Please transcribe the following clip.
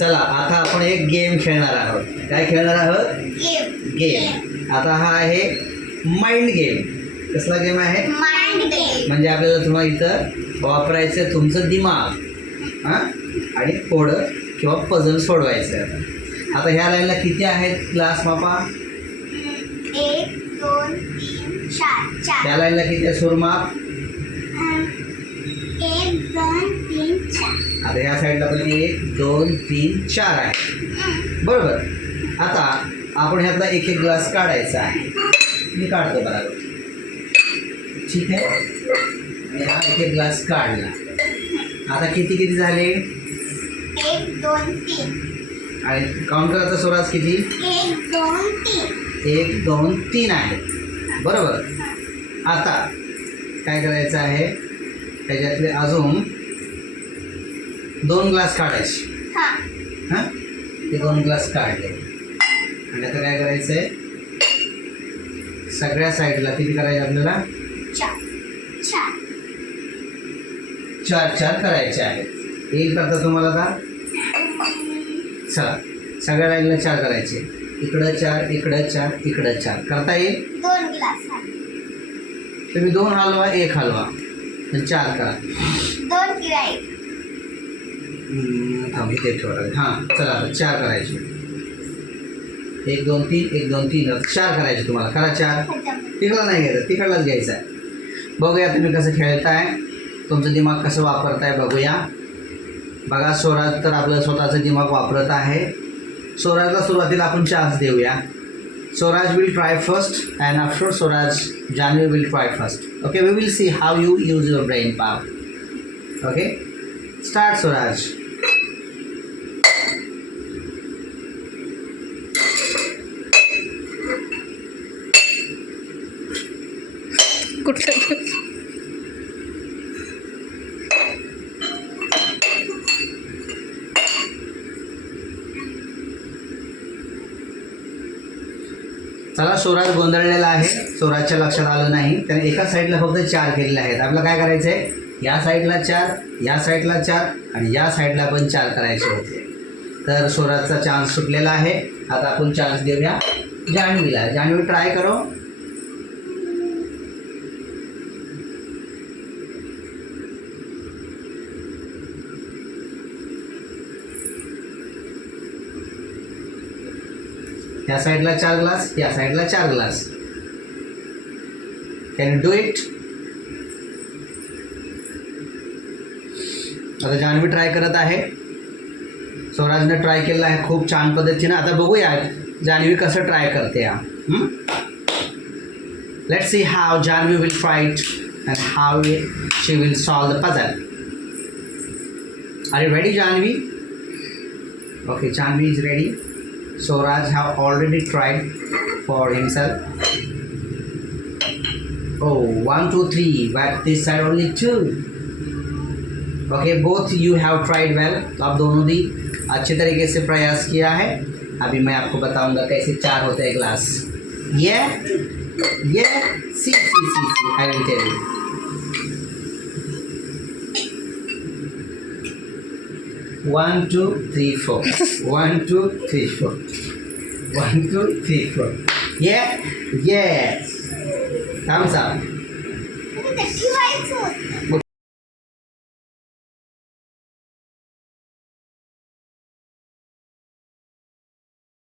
चला आता आपण एक गेम खेळणार आहोत. काय खेळणार आहोत? गेम. आता हा आहे माइंड गेम. कसला गेम आहे? Mind game. म्हणजे आपल्याला तुम्हाला इथं वापरायचं तुमचं दिमाग हां आणि कोडं किंवा पझल सोडवायचं आहे. आता ह्या लाईनला किती आहेत ग्लास मापा? 1 2 3 4 ह्या लाईनला किती आहे सुरमाप? 1 2 3 4. आता ह्या साईडला पण 1 2 3 4 आहे. बरोबर. आता आपण ह्यातला एक एक ग्लास काढायचा आहे. मी काढतो बरोबर. ठीक आहे. आणि हा एक एक ग्लास काढला. आता किती किती झाले? 1 2 3. आणि काउंट करायचा स्वराज किती? 1 2 3. 1 2 3 आहे. बरोबर. आता काय करायचं आहे? त्याच्यातले अजून 2 ग्लास काढायचे. हां ते 2 ग्लास काढले. आणि आता काय करायचं आहे? सगळ्या साईडला किती करायचे आपल्याला? 4 4. 4 4 करायचे आहेत. येईल करता तुम्हाला आता? चला सगळ्या लाईनला 4 करायचे. इकडं 4 इकडं 4 इकडं 4 करता येईल? 2 ग्लास. तुम्ही 2 हलवा 1 हलवा आणि 4 करा. 2 किंवा 1. थांब इथे ठेवा. हां चला आता 4 करायचे. 1 2 3 1 2 3 4 करायचे तुम्हाला. करा 4. तिकडला नाही घ्यायचं, तिकडलाच घ्यायचा आहे. बघूया तुम्ही कसं खेळताय, तुमचं दिमाग कसं वापरताय बघूया. बघा स्वराज तर आपलं स्वतःचं दिमाग वापरत आहे. स्वराजला सुरुवातीला आपण चान्स देऊया. Swaraj will try first and after Swaraj Janhvi will try first. Okay, we will see how you use your brain power. Okay, start Swaraj. चला स्वराज गोंधळलेला आहे. स्वराजच्या लक्षात आलं नाही. त्याने एका साईडला फक्त 4 केलेले आहेत. आपल्याला काय करायचं आहे? या साईडला 4, या साईडला 4 आणि या साईडला पण 4 करायचे होते. तर स्वराजचा चान्स सुटलेला आहे. आता आपण चान्स देऊया जान्हवीला. जान्हवी ट्राय करो. या साईडला 4 ग्लास, या साईडला 4 glass. Can you do it? आता जान्हवी ट्राय करत आहे. स्वराजने ट्राय केलेला आहे खूप छान पद्धतीने. आता बघूया जान्हवी कसं ट्राय करते. Let's see how Janhvi will try it and how she will solve the puzzle. Are you ready Janhvi? Okay, Janhvi is ready. Swaraj have already tried for himself. Oh, 1 2 3, but this side only 2. Okay, both you have tried well. तो आप दोनों भी अच्छे तरीके से प्रयास KIA है. अभी मैं आपको बताऊंगा कैसे 4 होते हैं glass. Yeah, see, I will tell you. 1 2 3 4. 1 2 3 4. 1 2 3 4. Yeah, yes. Thumbs up. ठेवायचं.